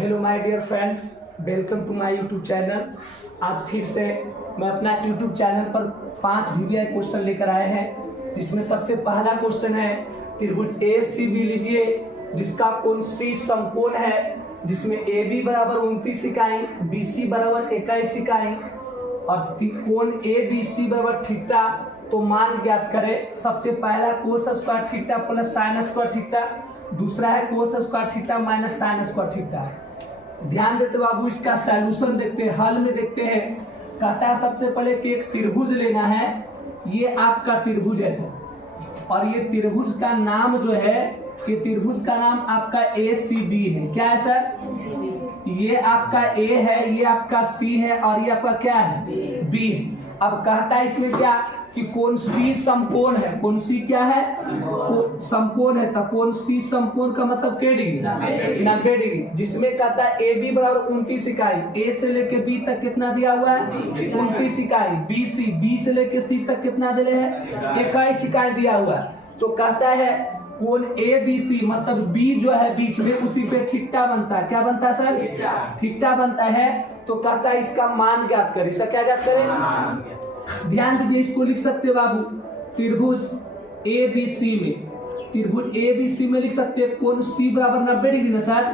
Hello my dear friends, welcome to my YouTube channel. आज फिर से मैं अपना यूट्यूब चैनल पर 5 वीवीआई क्वेश्चन लेकर आए हैं, जिसमें सबसे पहला क्वेश्चन है त्रिभुज ए सी बी लीजिए, जिसका कोण सी समकोण है, जिसमें ए बी बराबर 29 इकाई, बी सी बराबर 21 इकाई और कोण ए बी सी बराबर थीटा। तो मान ज्ञात करें। सबसे पहला cos square theta plus sine square theta, दूसरा है cos square theta minus sine square theta. ध्यान देते बाबू, इसका सॉल्यूशन देखते हैं, हल में देखते हैं। कहता है सबसे पहले कि एक त्रिभुज लेना है। ये आपका त्रिभुज है सर, और ये त्रिभुज का नाम जो है कि त्रिभुज का नाम आपका ए सी बी है। क्या है सर? ये आपका ए है, ये आपका सी है और ये आपका क्या है? बी। अब कहता है इसमें क्या कि कोण सी समकोण है। कोण सी क्या है? समकोण है। तो कोण सी समकोण का मतलब क्या डिग्री? 90 डिग्री। जिसमें कहता है ए बी बराबर 29 इकाई, ए से लेके बी तक कितना दिया हुआ है? 29 इकाई। बी से लेके सी तक कितना दिले है? 21 इकाई दिया हुआ है। तो कहता है कोण ए बी सी मतलब बी जो है बीच में, उसी पे थीटा बनता है। क्या बनता है सर? थीटा बनता है। तो कहता है इसका मान ज्ञात करें। इसका क्या ज्ञात करें? ध्यान दीजिए, इसको लिख सकते हो बाबू त्रिभुज ए बी सी में। त्रिभुज ए बी सी में लिख सकते हैं कोण सी बराबर 90 डिग्री ना सर?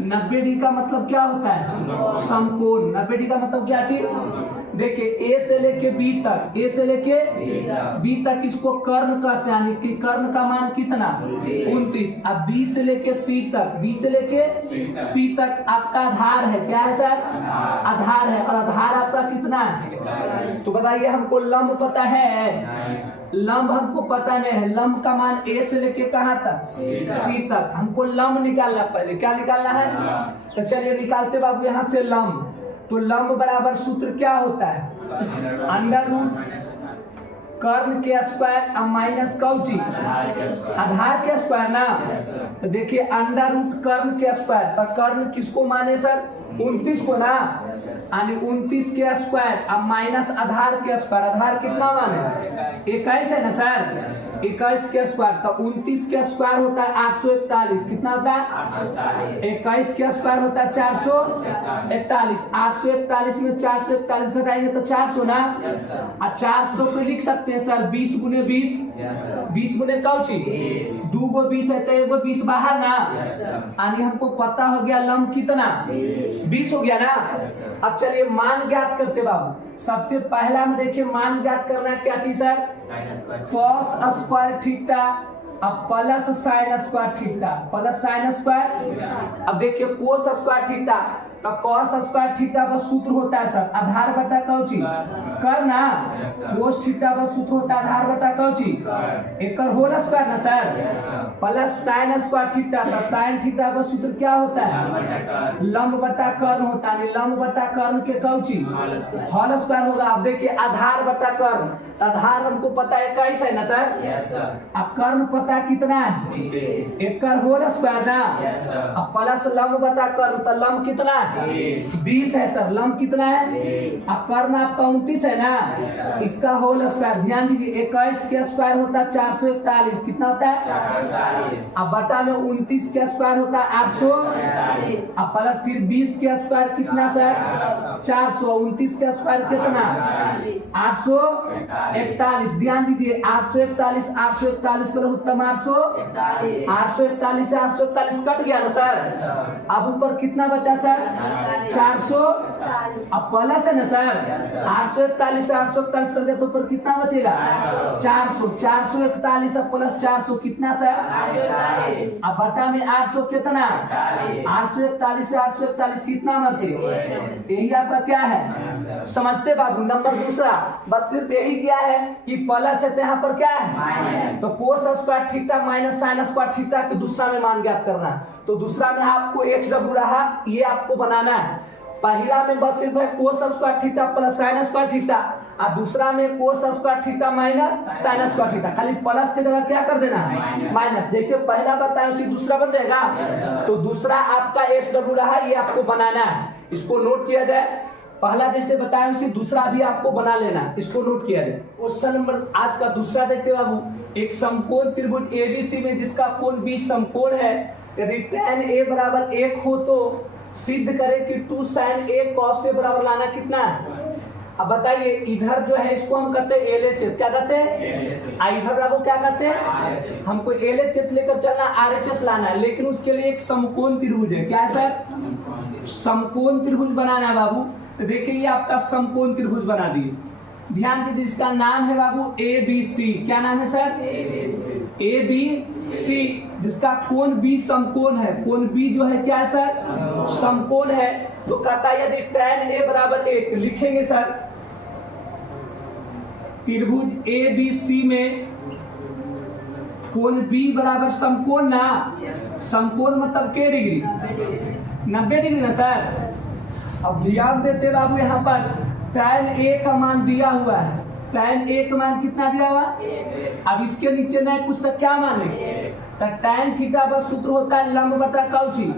90 डिग्री का मतलब क्या होता है? समकोण। 90 डिग्री का मतलब क्या चीज? देखिए ए से लेके बी तक, ए से लेके बी तक इसको कर्ण कहते हैं, यानी कि कर्ण का मान कितना? 29। अब बी से लेके सी तक, बी से लेके सी तक आपका आधार है। क्या है सर? आधार है। और आधार आपका कितना है? तो बताइए, हमको लंब पता है? लंब हमको पता नहीं है। लंब का मान ए से लेके कहाँ तक? सी तक। हमको लंब निकालना, पहले क्या निकालना है? तो चलिए निकालते बाबू यहाँ से लंब। तो लंब बराबर सूत्र क्या होता है? अंडर रूट कर्ण के स्क्वायर अब माइनस कौची आधार के स्क्वायर ना। तो देखिए अंडर रूट कर्ण के स्क्वायर, तो कर्ण किसको माने सर? 29 को ना, यानी 29 के स्क्वायर अब माइनस आधार के स्क्वायर। आधार कितना माने? 21 है ना सर? 21 के स्क्वायर। तो 29 के स्क्वायर होता है 841। कितना होता है? 21 के स्क्वायर होता है 441। 841 में 441 घटाएंगे तो 400 ना। और 400 को लिख सकते हैं सर 20 गुने 20। 20 गुने कौची? 2 गो 20 है तो 1 गो 20 बाहर ना। यानी हमको पता हो गया लंब कितना? 20 हो गया ना। अब चलिए मान ज्ञात करते बाबू। सबसे पहला में देखिए मान ज्ञात करना क्या चीज है? कॉस स्क्वायर थीटा अब plus sine square theta, plus sine square. अब देखिए कोस स्क्वायर थीटा का कॉस स्क्वायर थीटा बस सूत्र होता है सर आधार बटा कौची करना। कोस थीटा बस सूत्र होता है आधार बटा कौची एक होल स्क्वायर ना sir. Plus sine square theta का साइन थीटा बस सूत्र क्या होता है? लंब बटा कर्ण होता है। लंब बटा कर्ण के कौची होल स्क्वायर होगा। अब देखिए आधार बटा कर्ण, आधार हमको पता है 21 है ना सर? अब कर्ण पता कितना है? 1 होल स्क्वायर ना। अब प्लस लंब बटा कर्ण, तो लंब कितना है? 20 है सर। लंब कितना है? अब कर्ण आपका 29 है ना। इसका होल स्क्वायर। ध्यान दीजिए 21 के स्क्वायर होता है 441। कितना होता है? अब बटा में 29 के स्क्वायर होता है 848। अब प्लस फिर 20 के स्क्वायर कितना सर? 400। 29 के स्क्वायर कितना? 841। ध्यान दीजिए 841 841 पर उत्तम 841 841 से 841 कट गया ना सर। अब ऊपर कितना बचा सर? 400। अब प्लस है ना सर? 841 से 841 कर दे तो ऊपर कितना बचेगा? 400। 441 अब प्लस 400 कितना सर? अब बटा में 800 कितना? 841 से 841 कितना बनते? यही आपका क्या है? समझते बाबू। नंबर दूसरा बस सिर्फ यही क्या है कि प्लस है तो यहाँ पर क्या है? तो cos square theta minus sine square theta के दूसरा में मान ज्ञात करना है। तो दूसरा में आपको एच डब्ल्यू रहा, ये आपको बनाना है। पहला में बस सिर्फ है cos square theta plus sine square theta, और दूसरा में cos square theta minus sine square theta. खाली प्लस की जगह क्या कर देना है? माइनस। जैसे पहला बताया उसी दूसरा बन जाएगा। तो दूसरा आपका एच डब्ल्यू रहा, ये आपको बनाना है। इसको नोट किया जाए। पहला जैसे बताया उसी दूसरा भी आपको बना लेना, इसको नोट किया जाए। क्वेश्चन नंबर आज का दूसरा देखते बाबू। एक समकोण त्रिभुज एबीसी में जिसका कोण 20 समकोण है, यदि tan a बराबर 1 हो तो सिद्ध करें कि 2 sin A cos A बराबर लाना कितना है। अब बताइए, इधर जो है इसको हम कहते हैं LHS, क्या कहते हैं, इधर वाला को क्या कहते हैं, हमको LHS लेकर चलना, RHS लाना है, लेकिन उसके लिए एक समकोण त्रिभुज है। क्या है सर, समकोण त्रिभुज बनाना है बाबू। तो देखिए ये आपका समकोण त्रिभुज बना दिए। ध्यान दीजिए, इसका नाम है बाबू ABC। क्या नाम है सर, ABC, जिसका कोण B समकोण है। कोण B जो है क्या है सर, समकोण है। तो कहता है यदि tan A बराबर 1 लिखेंगे सर, त्रिभुज ABC में कोण B बराबर समकोण ना, समकोण मतलब के डिग्री, 90 डिग्री ना सर। अब ध्यान देते बाबू, यहाँ पर tan A का मान दिया हुआ है। tan A का मान कितना दिया हुआ, अब इसके नीचे नहीं कुछ, तो क्या माने, तो tan थीटा बस सूत्र होता है लंब बटा कौची,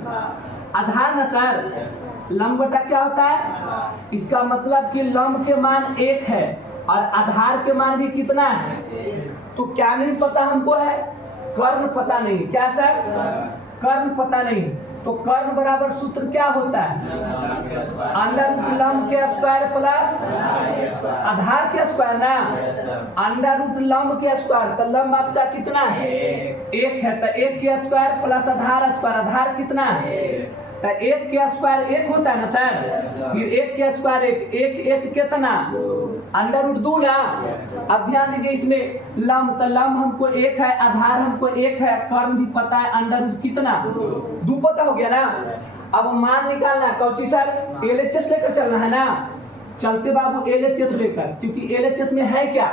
आधार ना सर। लंब बटा क्या होता है, इसका मतलब कि लंब के मान 1 है और आधार के मान भी कितना है। तो क्या नहीं पता हमको है, कर्ण पता नहीं। क्या सर, कर्ण पता नहीं। तो कर्ण बराबर सूत्र क्या होता है, अंडर रूट लंब के स्क्वायर प्लस आधार के स्क्वायर ना, अंडर रूट लंब के स्क्वायर। तो लंब आपका कितना है, 1 है, तो 1 के स्क्वायर प्लस आधार स्क्वायर, आधार कितना है, तो 1 के स्क्वायर 1 होता है ना सर। फिर 1 के स्क्वायर 1 कितना, अंडर रूट 2 ना। अब ध्यान दीजिए, इसमें लंब, तो लंब हमको 1 है, आधार हमको 1 है, कर्ण भी पता है, अंडर रूट कितना 2 पता हो गया ना। अब मान निकालना कौची सर, LHS लेकर चलना है ना। चलते बाबू LHS लेकर, क्योंकि LHS में है क्या,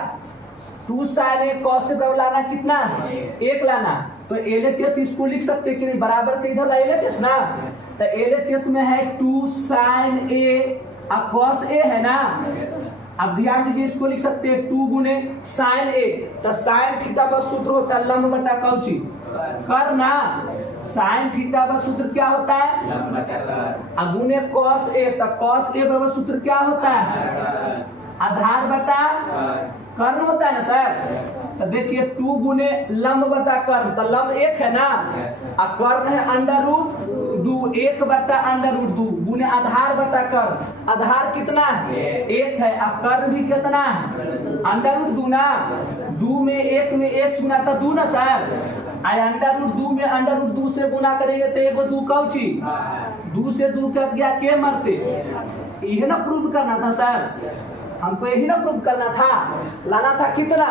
2 sin A cos A बराबर लाना कितना है, 1 लाना। तो LHS इसको लिख सकते हैं कि नहीं, बराबर के इधर LHS ना। तो LHS में है 2 sin A और cos A है ना। अब ध्यान दीजिए, इसको लिख सकते हैं 2 गुने sin A, तो sin थीटा बस सूत्र होता है लंब बटा कौची, कर्ण ना। sin थीटा बस सूत्र क्या होता है, अब गुने cos A, तो cos A बराबर सूत्र क्या होता है, आधार बटा कर्ण होता है ना सर। तो देखिए 2 गुने लंब बटा कर्ण, तो लंब 1 है ना, और कर्ण है अंडर रूट 2, 1 बटा अंडर रूट 2 गुने आधार बटा कर्ण। आधार कितना है, 1 है, और कर्ण भी कितना है, अंडर रूट 2 ना। 2 में 1 में 1 गुना तो 2 ना सर, अंडर रूट 2 में अंडर रूट 2 से गुना करेंगे तो एगो 2 कौची, 2 से 2 कट गया, के मरते। यही ना प्रूव करना था सर, हमको यही ना प्रूव करना था, लाना था कितना।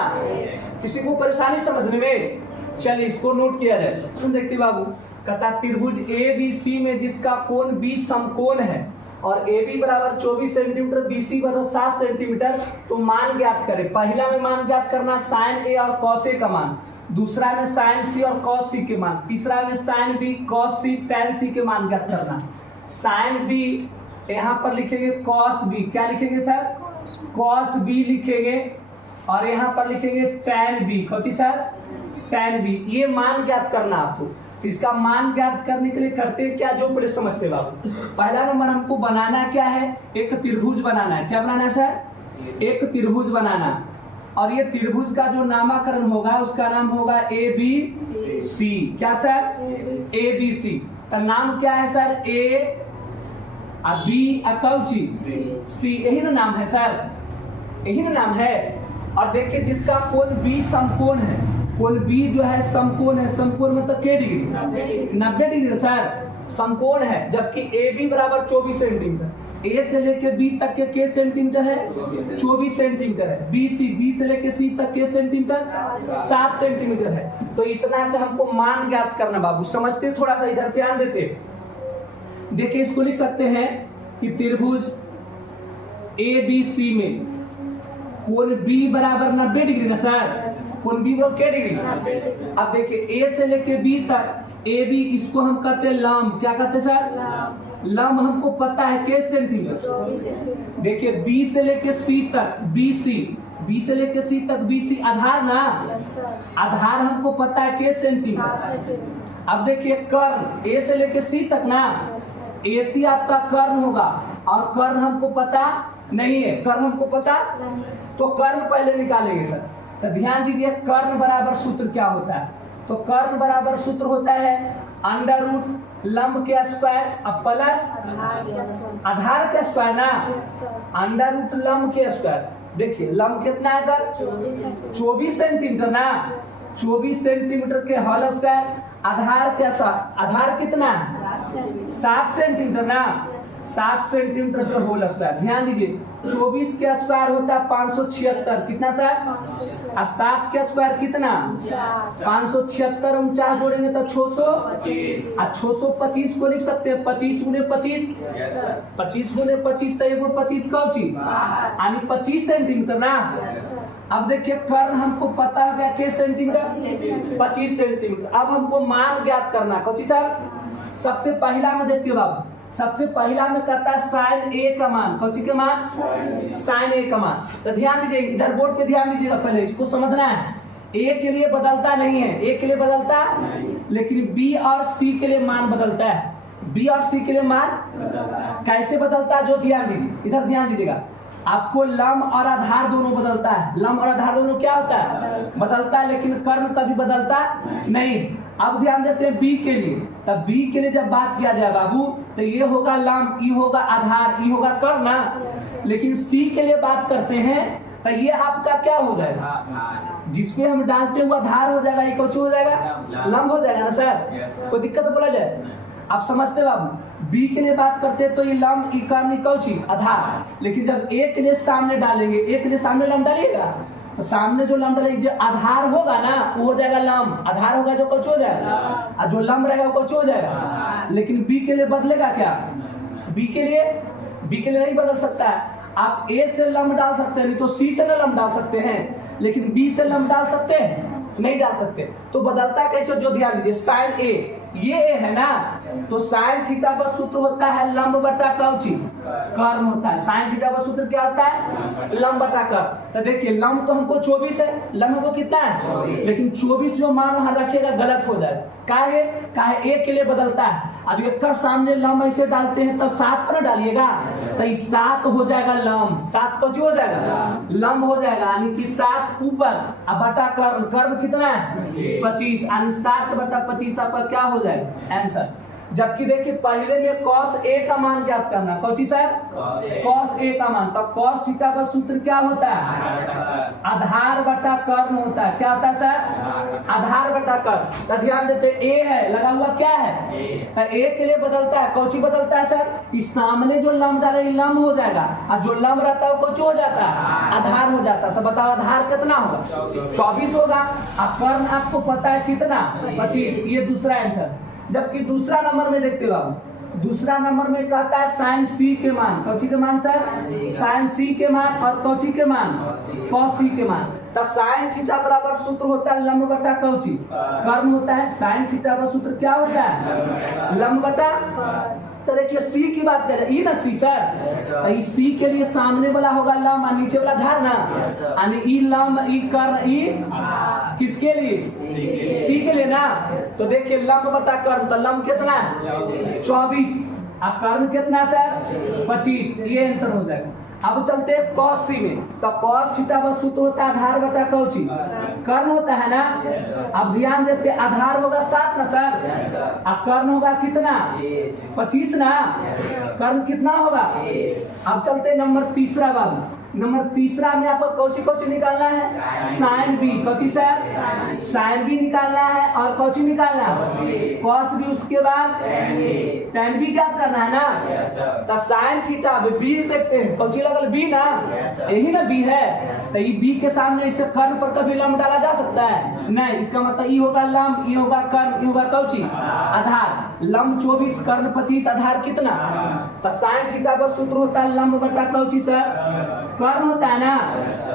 किसी को परेशानी समझने में, चलिए इसको नोट किया जाए। सुन देखते बाबू, कहता त्रिभुज ABC में जिसका कोण B समकोण है और AB बराबर 24 सेंटीमीटर, BC बराबर 7 सेंटीमीटर, तो मान ज्ञात करें। पहला में मान ज्ञात करना sin A और cos A का मान, दूसरा में sin C और cos C के मान, तीसरा में sin B cos C tan C के मान ज्ञात करना। sin B यहाँ पर लिखेंगे cos B, क्या लिखेंगे सर, cos B लिखेंगे, और यहाँ पर लिखेंगे tan B, Cauchy sir, tan B। ये मान ज्ञात करना आपको। इसका मान ज्ञात करने के लिए करते क्या, जो पहले समझते बाबू। पहला नंबर हमको बनाना क्या है, एक त्रिभुज बनाना है। क्या बनाना है सर, एक त्रिभुज बनाना। और ये त्रिभुज का जो नामकरण होगा उसका नाम होगा ABC। क्या सर, ABC। तो नाम क्या है सर, A और B और कौची C, यही ना नाम है सर, यही ना नाम है। और देखिए जिसका कोण B समकोण है, कोण B जो है समकोण है, समकोण मतलब के डिग्री, 90 डिग्री सर, समकोण है। जबकि AB बराबर 24 सेंटीमीटर, A से लेके B तक के सेंटीमीटर है, 24 सेंटीमीटर है। B से लेके C तक के सेंटीमीटर 7 सेंटीमीटर है। तो इतना तो हमको मान ज्ञात करना बाबू, समझते थोड़ा सा, इधर ध्यान देते। देखिए इसको लिख सकते हैं कि त्रिभुज ABC में कोण B बराबर 90 डिग्री ना सर, कोण B बराबर क्या डिग्री। अब देखिए A से लेके B तक, AB इसको हम कहते हैं लंब। क्या कहते हैं सर, लंब हमको पता है के सेंटीमीटर। देखिए B से लेके C तक BC, B से लेके C तक BC आधार ना, आधार हमको पता है के सेंटीमीटर। अब देखिए कर्ण A से लेके C तक ना, AC आपका कर्ण होगा, और कर्ण हमको पता नहीं है, कर्ण हमको पता नहीं, तो कर्ण पहले निकालेंगे सर। तो ध्यान दीजिए कर्ण बराबर सूत्र क्या होता है, तो कर्ण बराबर सूत्र होता है अंडर रूट लंब के स्क्वायर अब प्लस आधार के स्क्वायर ना, अंडर रूट लंब के स्क्वायर। देखिए लंब कितना है सर 24 सेंटीमीटर ना, 24 सेंटीमीटर के होल स्क्वायर आधार के आधार कितना 7 सेंटीमीटर ना, 7 सेंटीमीटर के होल स्क्वायर। ध्यान दीजिए 24 के स्क्वायर होता है 576 कितना सर, और 7 के स्क्वायर कितना 576 49 जोड़ेंगे तो 600 और 625 को लिख सकते हैं 25 गुने 25 25 गुने 25 तो एगो 25 कौची यानी 25 सेंटीमीटर ना। अब देखिए कर्ण हमको पता है क्या सेंटीमीटर 25 सेंटीमीटर। अब हमको मान ज्ञात करना कौची सर, सबसे पहला में देखिए बाबू, सबसे पहला में कहता है साइन ए का मान, कौची के मान साइन ए का मान। तो ध्यान दीजिए इधर बोर्ड पे ध्यान दीजिएगा, पहले इसको समझना है। ए के लिए बदलता नहीं है, ए के लिए बदलता लेकिन बी और सी के लिए मान बदलता है। बी और सी के लिए मान कैसे बदलता है जो ध्यान दीजिए, इधर ध्यान दीजिएगा। आपको लंब और आधार दोनों बदलता है, लंब और आधार दोनों क्या होता है बदलता है, लेकिन कर्ण कभी बदलता नहीं। अब ध्यान देते हैं बी के लिए, तब बी के लिए जब बात किया जाए बाबू तो ये होगा लंब, ई होगा आधार, ई होगा कर्ण ना। लेकिन सी के लिए बात करते हैं तो ये आपका क्या हो जाएगा, जिसपे हम डालते हुए आधार हो जाएगा, ये कुछ हो जाएगा लंब हो जाएगा ना सर, कोई दिक्कत तो बोला जाए। आप समझते बाबू, बी के लिए बात करते हैं तो ये लंब ई कर्ण कौची आधार, लेकिन जब ए के लिए सामने डालेंगे, ए के लिए सामने लंब डालिएगा तो सामने जो लंब डालेंगे जो आधार होगा ना वो हो जाएगा लंब, आधार होगा जो कुछ हो जाएगा और जो लंब रहेगा वो कुछ हो जाएगा। लेकिन बी के लिए बदलेगा क्या, बी के लिए नहीं बदल सकता है। आप ए से लंब डाल सकते हैं, नहीं तो सी से ना लंब डाल सकते हैं, लेकिन बी से लंब डाल सकते हैं नहीं डाल सकते। तो बदलता कैसे जो ध्यान दीजिए, साइन ए ये ए है ना, तो साइन थीटा का सूत्र होता है लंब बटा कौची कर्ण होता है। साइन थीटा का सूत्र क्या होता है लंब बटा कर्ण। तो देखिए लंब तो हमको 24 है, लंब को कितना है लेकिन 24 जो मान वहां रखेगा गलत हो जाएगा। काहे ए के लिए बदलता है। अब ये कर सामने लंब ऐसे डालते हैं तब 7 पर डालिएगा तो ये 7 हो जाएगा लंब, 7 कौची हो जाएगा लंब हो जाएगा, यानी कि 7 ऊपर अब बटा कर्ण, कर्ण कितना है 25 यानी 7 बटा 25 आपका क्या हो जाएगा आंसर। जबकि देखिए पहले में cos a का मान ज्ञात करना, कौची सर cos a का मान, तो cos थीटा का सूत्र क्या होता है आधार बटा कर्ण होता है। क्या होता है सर आधार बटा कर्ण। तो ध्यान देते a है लगा हुआ क्या है, तो a के लिए बदलता है, कौची बदलता है सर, इस सामने जो लंब डाले लंब हो जाएगा और जो लंब रहता है वो कौची हो जाता है आधार हो जाता है। तो बताओ आधार कितना होगा 24 होगा और कर्ण आपको पता है कितना 25, ये दूसरा आंसर। जबकि दूसरा नंबर में देखते हो आप, दूसरा नंबर में कहता है साइन सी के मान, कौची के मान सर साइन सी के मान और कौची के मान कॉस सी के मान। तो साइन थीटा बराबर सूत्र होता है लंब बटा कौची कर्ण होता है। साइन थीटा का सूत्र क्या होता है लंब बटा। तो देखिए सी की बात करें, ई ना सी सर, ई सी के लिए सामने वाला होगा लंब और नीचे वाला धार ना, यानी ई लंब ई कर्ण ई किसके लिए सी के लिए ना। तो देखिए लंब बटा कर्ण, तो लंब कितना है 24 और कर्ण कितना सर 25, ये आंसर हो जाएगा। अब चलते हैं cos सी में, तो cos थीटा का सूत्र होता है आधार बटा कौची कर्ण होता है ना। अब ध्यान देते आधार होगा 7 ना सर और कर्ण होगा कितना 25 ना, कर्ण कितना होगा। अब चलते नंबर तीसरा बाबू, नंबर तीसरा में आपको कौची कौची निकालना है साइन बी, कौची सर साइन बी निकालना है और कौची निकालना है कॉस बी, उसके बाद टेन बी क्या करना है ना। तो साइन थीटा बी देखते हैं कौची लगल बी ना, यही ना बी है, तो ये बी के सामने इसे कर्ण पर कभी लंब डाला जा सकता है नहीं, इसका मतलब ई होगा लंब, ई होगा कर्ण, ई होगा कौची आधार। लंब 24 कर्ण 25 आधार कितना। तो साइन थीटा का सूत्र होता है लंब बटा कौची सर कर्ण होता है ना।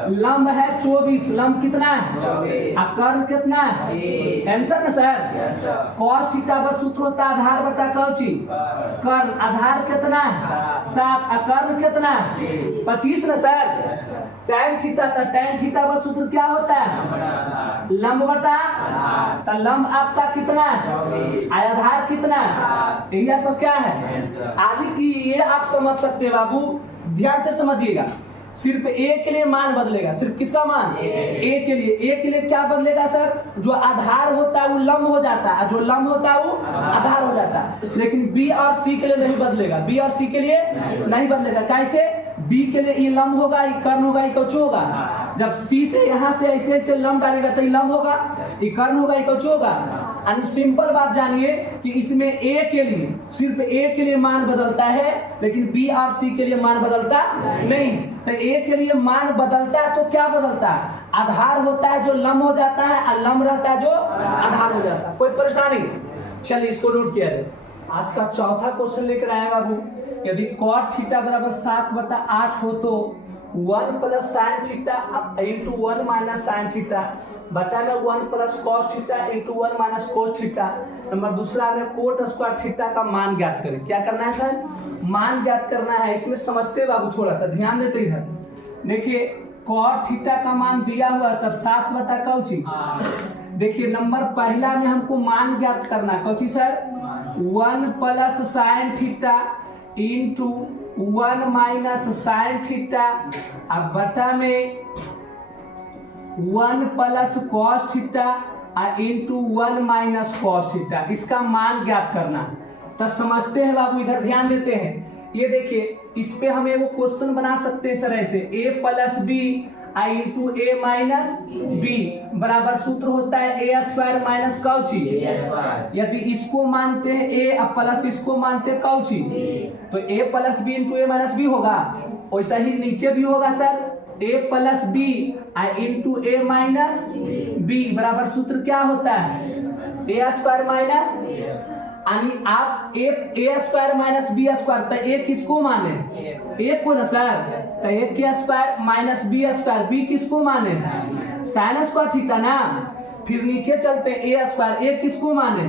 लंब है 24, लंब कितना है और कर्ण कितना है आंसर ना सर। cos थीटा का सूत्र होता है आधार बटा कौची कर्ण, आधार कितना है 7 और कर्ण कितना है 25 ना सर। tan थीटा, तो tan थीटा का सूत्र क्या होता है लंब बटा, तो लंब आपका कितना है आधार कितना है, यही आपका क्या है आदि की। ये आप समझ सकते हैं बाबू, ध्यान से समझिएगा। सिर्फ ए के लिए मान बदलेगा, सिर्फ किसका मान? ए के लिए। ए के लिए क्या बदलेगा सर? जो आधार होता है वो लंब हो जाता है, जो लंब होता है वो आधार हो जाता है। लेकिन बी और सी के लिए नहीं बदलेगा, बी और सी के लिए नहीं बदलेगा। कैसे? बी के लिए ये लंब होगा, ये कर्ण होगा, ये कौचो होगा। जब सी से यहाँ से ऐसे ऐसे लंब डालेगा तो ये लंब होगा, ये कर्ण होगा, ये कौचो होगा। यानी सिंपल बात जानिए कि इसमें ए के लिए, सिर्फ ए के लिए मान बदलता है, लेकिन बी और सी के लिए मान बदलता नहीं। तो ए के लिए मान बदलता है तो क्या बदलता है? आधार होता है जो लंब हो जाता है, और लंब रहता है जो आधार हो जाता है। कोई परेशानी? चलिए इसको नोट किया जाए। आज का चौथा क्वेश्चन लेकर आए बाबू। यदि cot थीटा बराबर 7/8 हो तो 1 plus sine theta into 1 minus sine theta बटा में 1 plus cos theta into 1 minus cos theta. Number दूसरा में कोट स्क्वायर थीटा का मान ज्ञात करें। क्या करना है सर? मान ज्ञात करना है। इसमें समझते बाबू, थोड़ा सा ध्यान देते इधर। देखिए cot थीटा का मान दिया हुआ सर 7 कौची। देखिए नंबर पहला में हमको मान ज्ञात करना Cauchy sir? 1 plus sine theta into 1 minus sine theta अब बटा में 1 plus cos theta into 1 minus cos theta. इसका मान ज्ञात करना। तो समझते हैं बाबू, इधर ध्यान देते हैं। ये देखिए इस पे हम एगो क्वेश्चन बना सकते हैं सर ऐसे, a plus B into A minus B बराबर सूत्र होता है ए स्क्वायर माइनस कौची। यदि इसको मानते हैं ए प्लस इसको मानते हैं कौची, तो ए plus B into A minus B होगा। वैसा ही नीचे भी होगा sir, A plus B into A minus B बराबर सूत्र क्या होता है? ए स्क्वायर माइनस, यानी आप ए स्क्वायर माइनस बी स्क्वायर, तो ए किसको माने? ए को ना सर। तो ए के square minus B square, B किसको माने? साइन स्क्वायर थीटा ना। फिर नीचे चलते हैं, ए स्क्वायर, ए किसको माने?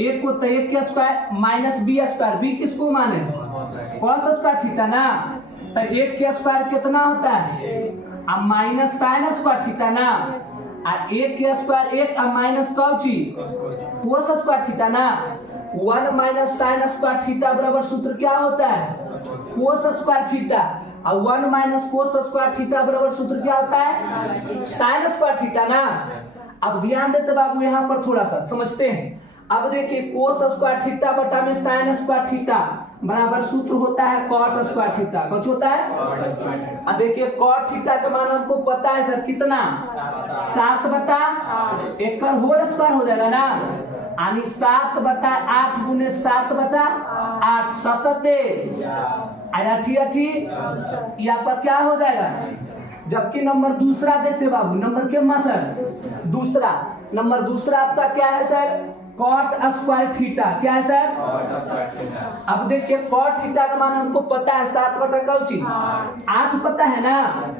ए को। तो ए के square minus B square, B किसको माने? कॉस स्क्वायर थीटा ना। तो ए के स्क्वायर कितना होता है? अब माइनस साइन स्क्वायर थीटा ना। ए के स्क्वायर एक minus Cauchy cos square theta ना। 1 माइनस साइन स्क्वायर थीटा बराबर सूत्र क्या होता है? Cos square theta. और 1 माइनस कोस स्क्वायर थीटा बराबर सूत्र क्या होता है? साइन स्क्वायर थीटा ना। अब ध्यान देते बाबू, यहाँ पर थोड़ा सा समझते हैं। अब देखिए कोस स्क्वायर थीटा बटा में साइन स्क्वायर थीटा बराबर सूत्र होता है कॉट स्क्वायर थीटा। कुछ होता है? अब देखिए कॉट थीटा का मान हमको पता है सर कितना? 7/8 एक का होल स्क्वायर हो जाएगा ना, यानी 7/8 गुने 7/8 ससते अठी यहाँ पर क्या हो जाएगा? जबकि नंबर दूसरा देखते बाबू, नंबर के मा सर? दूसरा नंबर दूसरा आपका क्या है सर? Cot square theta. क्या है सर? अब देखिए कॉट थीटा का मान हमको पता है 7/कौची 8 पता है ना,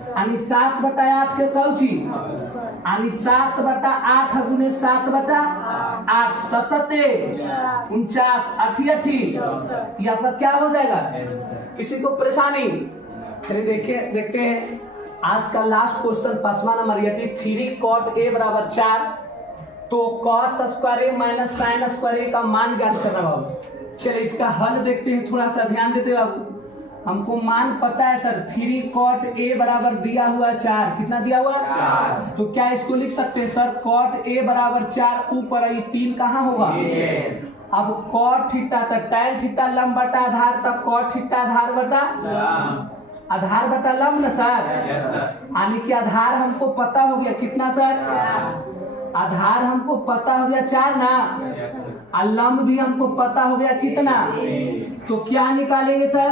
यानी 7/8 के कौची, यानी 7/8 गुने 7/8 ससते 49 अठी। यहाँ पर क्या हो जाएगा? किसी को परेशानी? चलिए देखिए देखते हैं आज का लास्ट क्वेश्चन 5वां नंबर। यदि 3 cot a बराबर 4 तो cos स्क्वायर ए माइनस साइन स्क्वायर ए का मान ज्ञात करना बाबू। चलिए इसका हल देखते हैं, थोड़ा सा ध्यान देते हैं बाबू। हमको मान पता है सर 3 cot a बराबर दिया हुआ 4। कितना दिया हुआ? 4। तो क्या इसको लिख सकते हैं सर? cot a बराबर 4 ऊपर 3 कहाँ होगा? अब cot थीटा तक tan थीटा लंब बटा आधार, तब cot थीटा आधार बटा आधार बटा लंब ना सर। यानी कि आधार हमको पता हो गया कितना सर? आधार हमको पता हो गया 4 ना, और लंब भी हमको पता हो गया कितना। तो क्या निकालेंगे सर?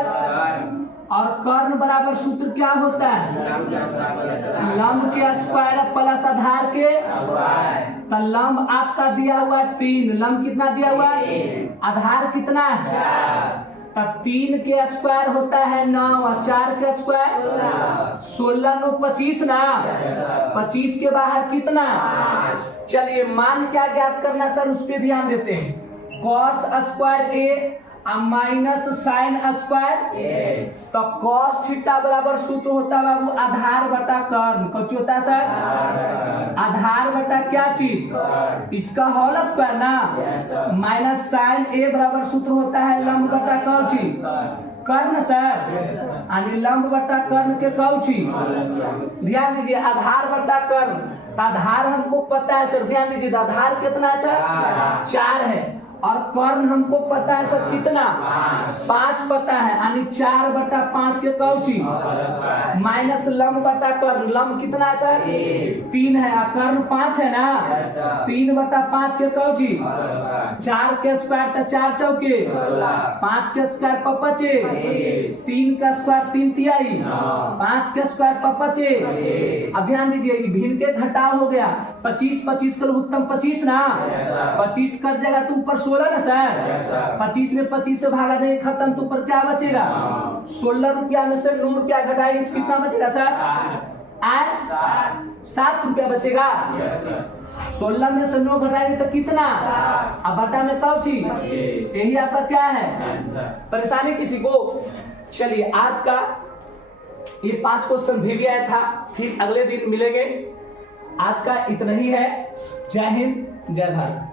और कर्ण बराबर सूत्र क्या होता है? लंब के स्क्वायर प्लस आधार के। तो लंब आपका दिया हुआ 3, लंब कितना दिया हुआ? आधार कितना है? तो 3 के स्क्वायर होता है 9 और 4 के स्क्वायर 16 9 25 ना। 25 के बाहर कितना? चलिए मान क्या ज्ञात करना सर, उस पर ध्यान देते हैं। कॉस स्क्वायर ए माइनस साइन स्क्वायर, तो कॉस थीटा बराबर सूत्र होता है बाबू आधार बटा कर्ण। कुछ होता है सर? आधार बटा क्या चीज? इसका होल स्क्वायर ना। माइनस साइन ए बराबर सूत्र होता है लंब बटा कौची कर्ण सर, यानी लंब बटा कर्ण के कौची। ध्यान दीजिए आधार बटा कर्ण, आधार हमको पता है सर, ध्यान दीजिए आधार कितना है सर 4 है, और कर्ण हमको पता है सर कितना 5 पता है, यानी 4 बटा 5 के कौची माइनस लंब बटा कर्ण, लंब कितना है सर 3 है, और कर्ण 5 है ना, 3 बटा 5 के कौची 4 के स्क्वायर तो 4 चौके 5 के स्क्वायर पर 25, 3 का स्क्वायर 3 तिहाई 5 के स्क्वायर पर 25। अब ध्यान दीजिए भिन्न के घटाव हो गया, 25 25 कर उत्तम 25 ना, 25 कर देगा तो ऊपर 16 ना सर, 25 में 25 से भागा देंगे खत्म तो ऊपर क्या बचेगा 16 रुपया में से 9 रुपया घटाएंगे तो कितना बचेगा सर 7 रुपया बचेगा। 16 में से 9 घटाएंगे तो कितना, अब बटा में कब थी, यही आपका क्या है परेशानी किसी को। चलिए आज का ये 5 क्वेश्चन भी आया था, फिर अगले दिन मिलेंगे। आज का इतना ही है। जय हिंद जय भारत।